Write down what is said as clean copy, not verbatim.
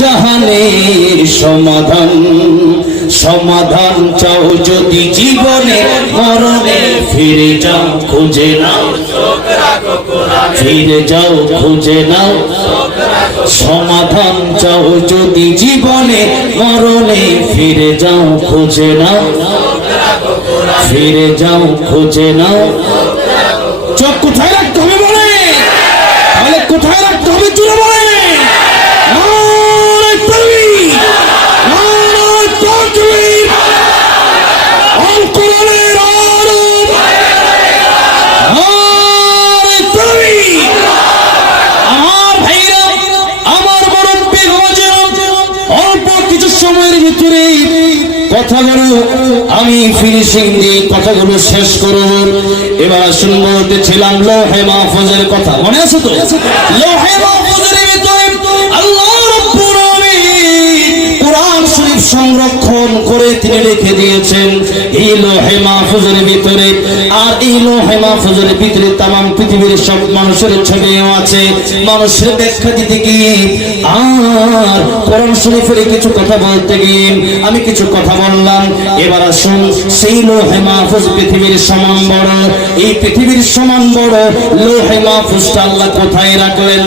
জাহানের সমাধান। সমাধান চাও যদি জীবনে মরণে ফিরে যাও খুঁজে নাও, ফিরে যাও খুঁজে নাও। সমাধান চাও যদি জীবনে মরণে ফিরে যাও খুঁজে নাও, ফিরে যাও খুঁজে নাও। চোখ কোথায় রাখতে হবে বলে, তাহলে কোথায় রাখতে হবে জুড়ে বলে। কথাগুলো আমি ফিনিশিং দিয়ে কথাগুলো শেষ করব। এবার আসুন বলতেছিলাম লৌহে মাহফুজের কথা, মনে আছে তো? লৌহে মাহফুজের ভিতরে আল্লাহ রাব্বুল আলামিন কোরআন শরীফ সংরক্ষণ করে তিনি রেখে দিয়েছেন এই লৌহে মাহফুজের ভিতরে। আর এই লৌহে মাহফুজের ভিতরে तमाम পৃথিবীর সব মানুষের ছবিও আছে। মানুষের ব্যাখ্যা দিতে গিয়ে আর কোরআন শরীফের কিছু কথা বলতে গিয়ে আমি কিছু কথা বললাম। এবার আসুন সেই লৌহে মাহফুজ পৃথিবীর সমান বড়, এই পৃথিবীর সমান বড় লৌহে মাহফুজটা আল্লাহ কোথায় রাখলেন?